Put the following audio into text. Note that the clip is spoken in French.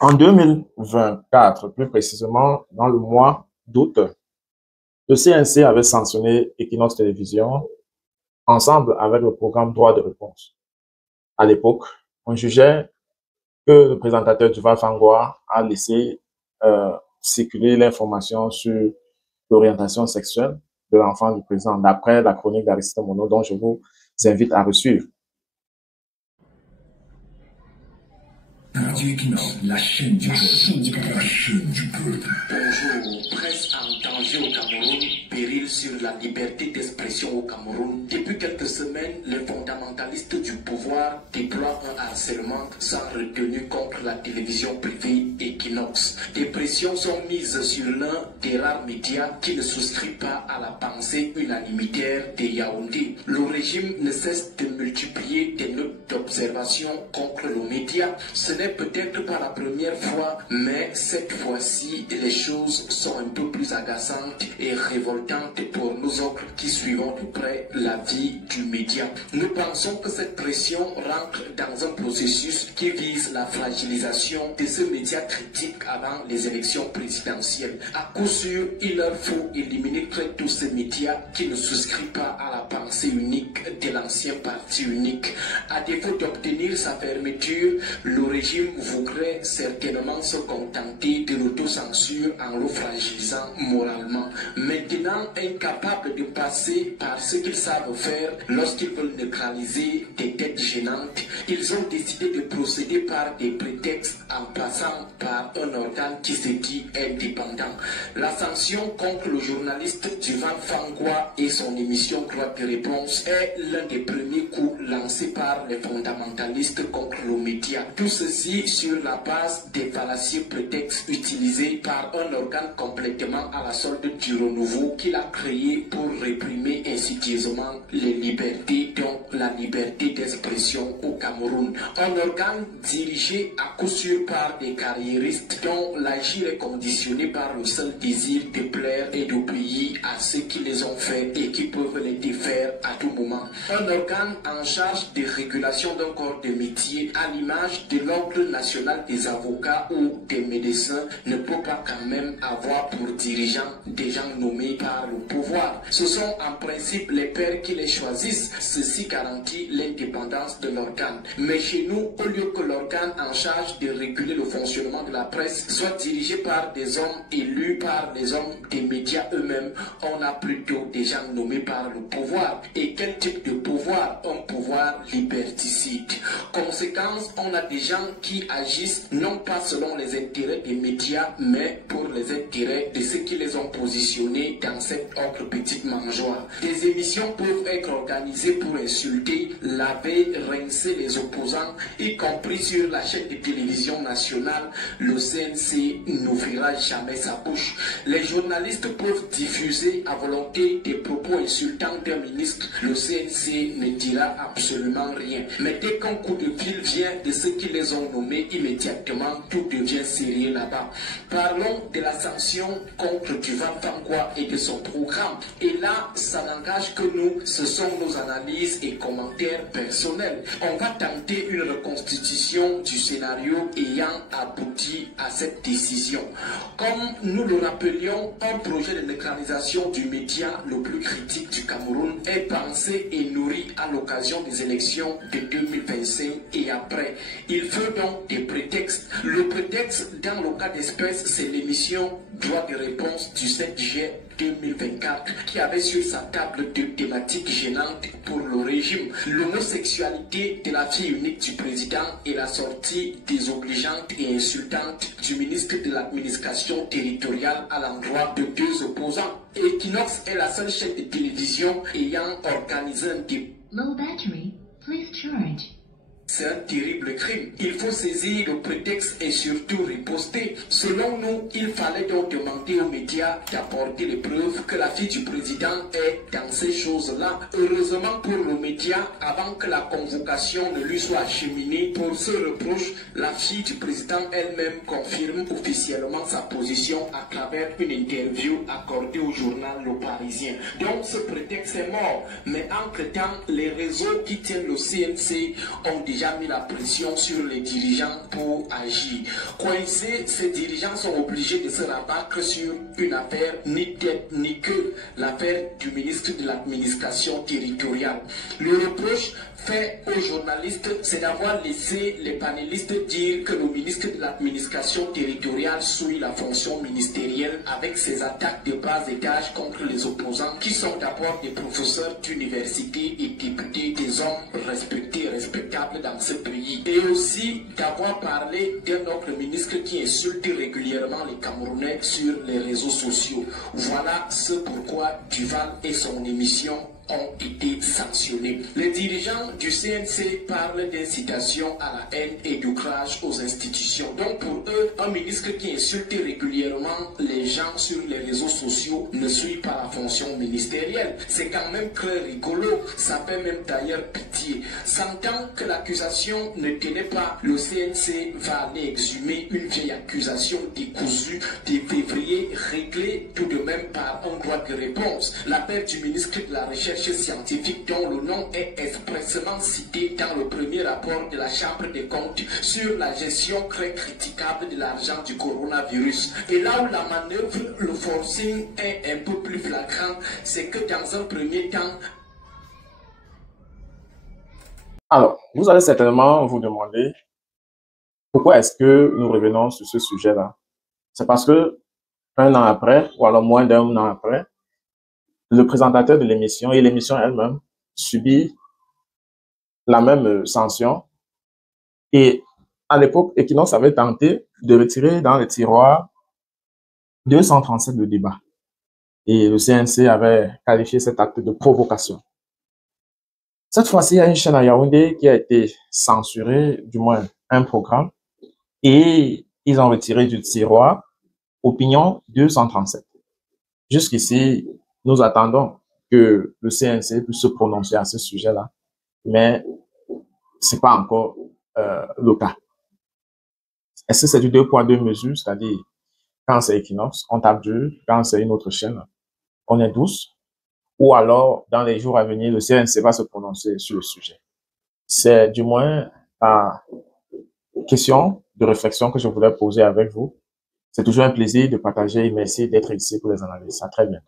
En 2024, plus précisément dans le mois d'août, le CNC avait sanctionné Equinox Télévision ensemble avec le programme Droit de réponse. À l'époque, on jugeait que le présentateur Duval Fangwa a laissé circuler l'information sur l'orientation sexuelle de l'enfant du président, d'après la chronique d'Aristide Mono, dont je vous invite à suivre. Radio Equinox, la chaîne du peuple. Bonjour, presse en danger au Cameroun, péril sur la liberté d'expression au Cameroun. Depuis quelques semaines, les fondamentalistes du pouvoir déploient un harcèlement sans retenue contre la télévision privée Equinox. Des pressions sont mises sur l'un des rares médias qui ne souscrit pas à la pensée unanimitaire de Yaoundé. Le régime ne cesse de multiplier des notes d'observation contre le média. Ce n'est peut-être pas la première fois, mais cette fois-ci, les choses sont un peu plus agaçantes et révoltantes pour nous autres qui suivons de près la vie du média. Nous pensons que cette pression rentre dans un processus qui vise la fragilisation de ce média critique avant les élections présidentielles. À coup sûr, il leur faut éliminer très tous ces médias qui ne souscrivent pas à la pensée unique de l'ancien parti unique. À défaut d'obtenir sa fermeture, le régime voudrait certainement se contenter de l'autocensure en le fragilisant moralement. Maintenant, incapables de passer par ce qu'ils savent faire lorsqu'ils veulent neutraliser des têtes gênantes, ils ont décidé de procéder par des prétextes en passant par un organe qui se dit indépendant. La sanction contre le journaliste Duval Fangwa et son émission Droit de réponse est l'un des premiers coups lancés par les fondamentalistes contre le média. Tout ceci sur la base des fallacieux prétextes utilisés par un organe complètement à la solde du renouveau qu'il a créé pour réprimer insidieusement les libertés, dont la liberté d'expression au Cameroun. Un organe dirigé à coup sûr par des carriéristes dont l'agir est conditionné par le seul désir de plaire et d'obéir à ceux qui les ont faits et qui peuvent les défaire à tout moment. Un organe en charge de régulation d'un corps de métier à l'image de l'Ordre national des avocats ou des médecins ne peut pas quand même avoir pour dirigeants des gens nommés par le pouvoir. Ce sont en principe les pairs qui les choisissent. Ceci garantit l'indépendance de l'organe. Mais chez nous, au lieu que l'organe en charge de réguler le fonctionnement de la presse soit dirigé par des hommes élus par les hommes des médias eux-mêmes, on a plutôt des gens nommés par le pouvoir. Et quel type de pouvoir? Un pouvoir liberticide. Conséquence, on a des gens qui agissent non pas selon les intérêts des médias, mais pour les intérêts de ceux qui les ont positionnés dans cette autre petite mangeoire. Des émissions peuvent être organisées pour insulter, laver, rincer les opposants, y compris sur la chaîne de télévision nationale. Le CNC n'ouvrira jamais sa bouche. Les journalistes peuvent diffuser à volonté des propos insultants d'un ministre. Le CNC ne dira absolument rien. Mais dès qu'un coup de fil vient de ceux qui les ont nommés, immédiatement tout devient sérieux là-bas. Parlons de la sanction contre Duval Fangwa et de son programme. Et là, ça n'engage que nous, ce sont nos analyses et commentaires personnels. On va tenter une reconstitution du scénario ayant abouti à cette décision. Comme nous le rappelions, un projet de neutralisation du média le plus critique du Cameroun est pensé et nourri à l'occasion des élections de 2025 et après. Il faut donc des prétextes. Le prétexte, dans le cas d'espèce, c'est l'émission Droit de réponse du 7 juillet 2024 qui avait sur sa table deux thématiques gênantes pour le régime: l'homosexualité de la fille unique du président et la sortie désobligeante et insultante du ministre de l'administration territoriale à l'endroit de deux opposants. Equinox est la seule chaîne de télévision ayant organisé un débat. Low battery, please charge. C'est un terrible crime. Il faut saisir le prétexte et surtout riposter. Selon nous, il fallait donc demander aux médias d'apporter les preuves que la fille du président est dans ces choses-là. Heureusement pour le média, avant que la convocation ne lui soit acheminée pour ce reproche, la fille du président elle-même confirme officiellement sa position à travers une interview accordée au journal Le Parisien. Donc ce prétexte est mort. Mais entre-temps, les réseaux qui tiennent le CNC ont déjà déjà mis la pression sur les dirigeants pour agir. Coincés, ces dirigeants sont obligés de se rabattre sur une affaire ni tête ni queue, l'affaire du ministre de l'administration territoriale. Le reproche fait aux journalistes, c'est d'avoir laissé les panélistes dire que le ministre de l'administration territoriale suit la fonction ministérielle avec ses attaques de bas étage contre les opposants qui sont d'abord des professeurs d'université et députés, des hommes respectés et respectables dans ce pays. Et aussi d'avoir parlé d'un autre ministre qui insulte régulièrement les Camerounais sur les réseaux sociaux. Voilà ce pourquoi Duval et son émission ont été sanctionnés. Les dirigeants du CNC parlent d'incitation à la haine et d'outrage aux institutions. Donc pour eux, un ministre qui insulte régulièrement les gens sur les réseaux sociaux ne suit pas la fonction ministérielle. C'est quand même très rigolo, ça fait même d'ailleurs pitié. Sentant que l'accusation ne tenait pas, le CNC va aller exhumer une vieille accusation décousue de février, réglée tout de même par un droit de réponse. L'appel du ministre de la Recherche scientifique dont le nom est expressément cité dans le premier rapport de la Chambre des comptes sur la gestion très critiquable de l'argent du coronavirus. Et là où la manœuvre, le forcing est un peu plus flagrant, c'est que dans un premier temps... Alors, vous allez certainement vous demander pourquoi est-ce que nous revenons sur ce sujet-là. C'est parce que un an après, ou alors moins d'un an après, le présentateur de l'émission et l'émission elle-même subit la même sanction. Et à l'époque, Equinox avait tenté de retirer dans les tiroirs 237 de débat. Et le CNC avait qualifié cet acte de provocation. Cette fois-ci, il y a une chaîne à Yaoundé qui a été censurée, du moins un programme, et ils ont retiré du tiroir Opinion 237. Jusqu'ici, nous attendons que le CNC puisse se prononcer à ce sujet-là, mais c'est pas encore le cas. Est-ce que c'est du 2 poids 2 mesures, c'est-à-dire quand c'est Equinox, on tape dur, quand c'est une autre chaîne, on est douce, ou alors dans les jours à venir, le CNC va se prononcer sur le sujet. C'est du moins la question de réflexion que je voulais poser avec vous. C'est toujours un plaisir de partager et merci d'être ici pour les analyses. À très bientôt.